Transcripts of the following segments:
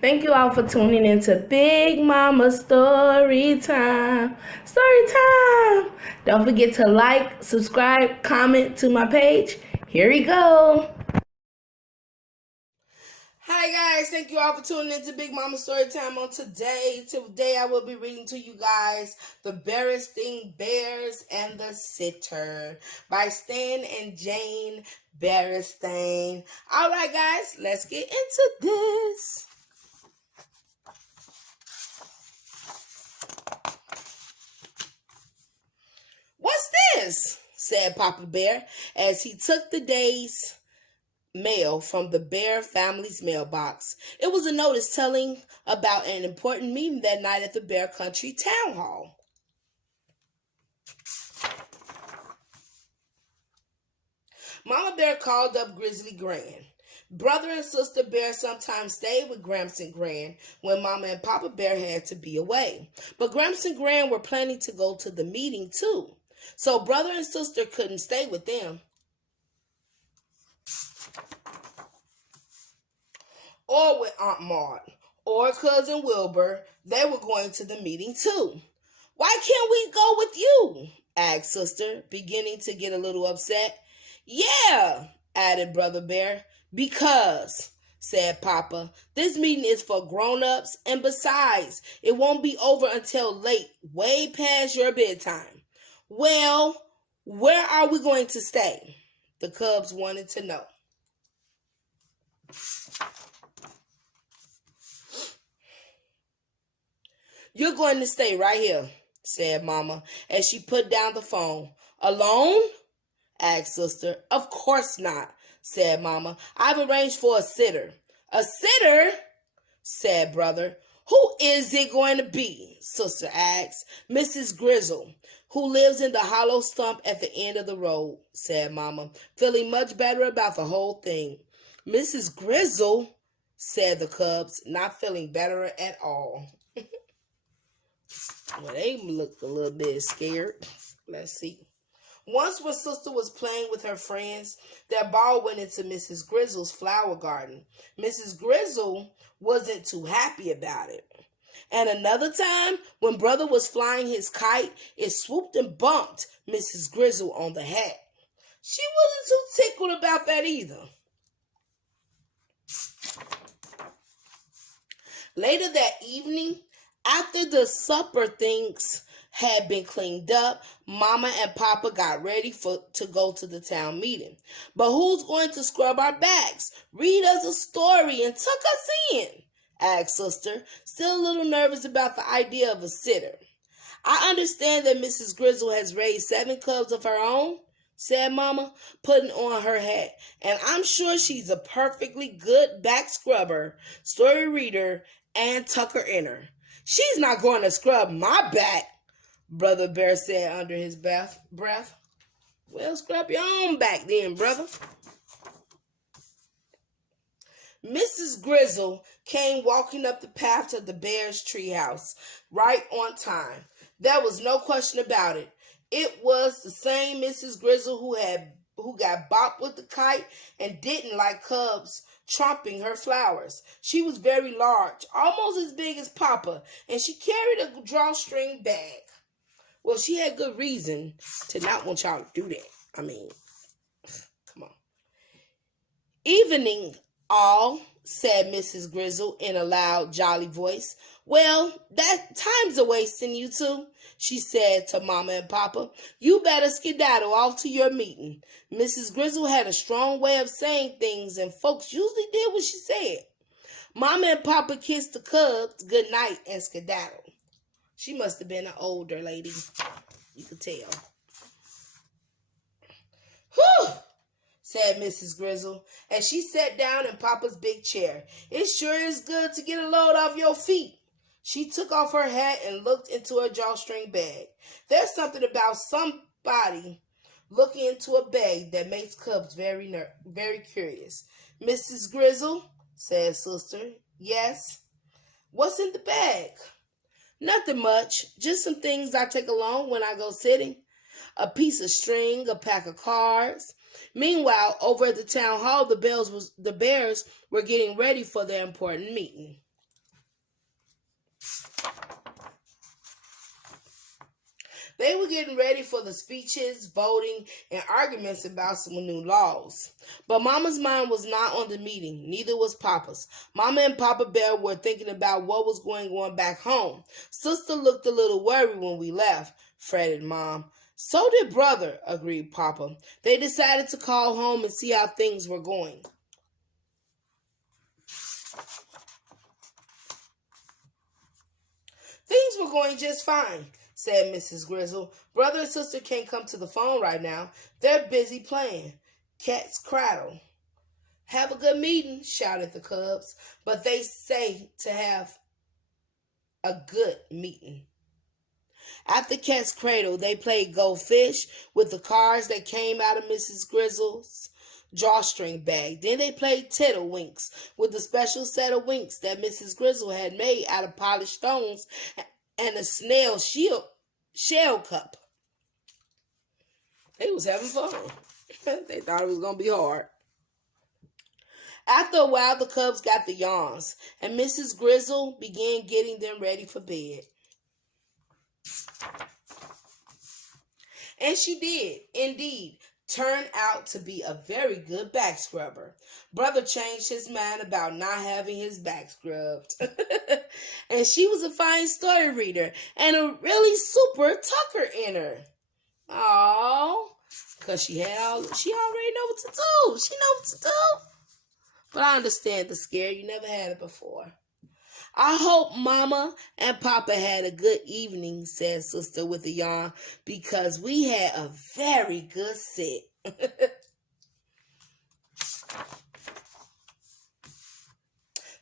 Thank you all for tuning into Big Mama Story Time. Story Time! Don't forget to like, subscribe, comment to my page. Here we go. Hi guys, thank you all for tuning into Big Mama Story Time on today. Today I will be reading to you guys The Berenstain Bears and the Sitter by Stan and Jane Berenstain. Alright guys, let's get into this. "What's this?" said Papa Bear as he took the day's mail from the Bear family's mailbox. It was a notice telling about an important meeting that night at the Bear Country Town Hall. Mama Bear called up Grizzly Gran. Brother and Sister Bear sometimes stayed with Gramps and Gran when Mama and Papa Bear had to be away. But Gramps and Gran were planning to go to the meeting too. So brother and sister couldn't stay with them. Or with Aunt Maud or Cousin Wilbur. They were going to the meeting too. "Why can't we go with you?" asked Sister, beginning to get a little upset. "Yeah," added Brother Bear. "Because," said Papa, "this meeting is for grown-ups, and besides, it won't be over until late, way past your bedtime." "Well, where are we going to stay?" the Cubs wanted to know. "You're going to stay right here," said Mama as she put down the phone. "Alone?" asked Sister. "Of course not," said Mama. "I've arranged for a sitter." "A sitter?" said Brother. "Who is it going to be?" Sister asked. "Mrs. Grizzle, who lives in the hollow stump at the end of the road," said Mama, feeling much better about the whole thing. "Mrs. Grizzle?" said the Cubs, not feeling better at all. Well, they look a little bit scared. Let's see. Once when Sister was playing with her friends, their ball went into Mrs. Grizzle's flower garden. Mrs. Grizzle wasn't too happy about it. And another time, when Brother was flying his kite, it swooped and bumped Mrs. Grizzle on the hat. She wasn't too tickled about that either. Later that evening, after the supper things had been cleaned up, Mama and Papa got ready to go to the town meeting. "But who's going to scrub our backs, read us a story, and tuck us in?" asked Sister, still a little nervous about the idea of a sitter. "I understand that Mrs. Grizzle has raised 7 cubs of her own," said Mama, putting on her hat, "and I'm sure she's a perfectly good back scrubber, story reader, and tucker inner." "She's not going to scrub my back," Brother Bear said under his breath. "Well, scrub your own back then, brother." Mrs. Grizzle came walking up the path to the Bear's treehouse right on time. There was no question about it. It was the same Mrs. Grizzle who got bopped with the kite and didn't like cubs tromping her flowers. She was very large, almost as big as Papa, and she carried a drawstring bag. Well, she had good reason to not want y'all to do that. I mean, come on. "Evening, all," said Mrs. Grizzle in a loud, jolly voice. "Well, that time's a wasting, you two," she said to Mama and Papa. "You better skedaddle off to your meeting." Mrs. Grizzle had a strong way of saying things, and folks usually did what she said. Mama and Papa kissed the cubs good night and skedaddled. She must have been an older lady. You could tell. "Whew!" said Mrs. Grizzle as she sat down in Papa's big chair. "It sure is good to get a load off your feet." She took off her hat and looked into her drawstring bag. There's something about somebody looking into a bag that makes cubs very curious. "Mrs. Grizzle," said Sister. "Yes." "What's in the bag?" "Nothing much. Just some things I take along when I go sitting. A piece of string, a pack of cards." Meanwhile, over at the town hall, the Bears were getting ready for their important meeting. They were getting ready for the speeches, voting, and arguments about some new laws. But Mama's mind was not on the meeting, neither was Papa's. Mama and Papa Bear were thinking about what was going on back home. Sister looked a little worried when we left, fretted Mom. So did Brother, agreed Papa. They decided to call home and see how things were going. Things were going just fine, said Mrs. Grizzle. Brother and sister can't come to the phone right now. They're busy playing cat's cradle. Have a good meeting, shouted the Cubs, but they say to have a good meeting. After Cat's Cradle, they played Go Fish with the cards that came out of Mrs. Grizzle's drawstring bag. Then they played Tiddlewinks with the special set of winks that Mrs. Grizzle had made out of polished stones and a snail shell cup. They was having fun. They thought it was going to be hard. After a while, the Cubs got the yawns, and Mrs. Grizzle began getting them ready for bed. And she did, indeed, turn out to be a very good back scrubber. Brother changed his mind about not having his back scrubbed. And she was a fine story reader and a really super tucker in her. Aww, because she already know what to do. She know what to do. But I understand the scare. You never had it before. I hope Mama and Papa had a good evening, said Sister with a yawn, because we had a very good sit.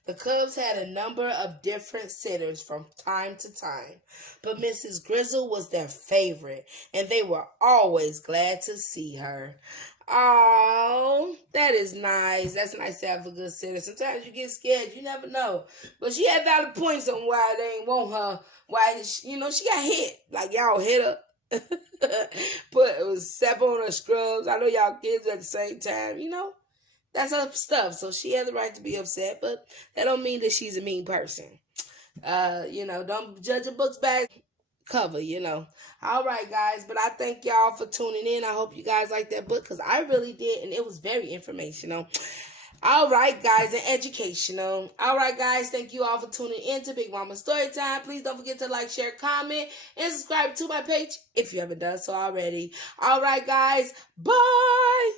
The Cubs had a number of different sitters from time to time, but Mrs. Grizzle was their favorite, and they were always glad to see her. Oh, that is nice. That's nice to have a good sitter. Sometimes you get scared. You never know. But she had valid points on why they ain't want her. Why, she got hit. Like, y'all hit her. It was step on her scrubs. I know y'all kids at the same time. That's her stuff. So she has the right to be upset. But that don't mean that she's a mean person. Don't judge a book's back cover, All right, guys, but I thank y'all for tuning in. I hope you guys like that book because I really did, and it was very informational. All right, guys, and educational. All right, guys, thank you all for tuning in to Big Mama Storytime. Please don't forget to like, share, comment, and subscribe to my page if you haven't done so already. All right, guys, bye.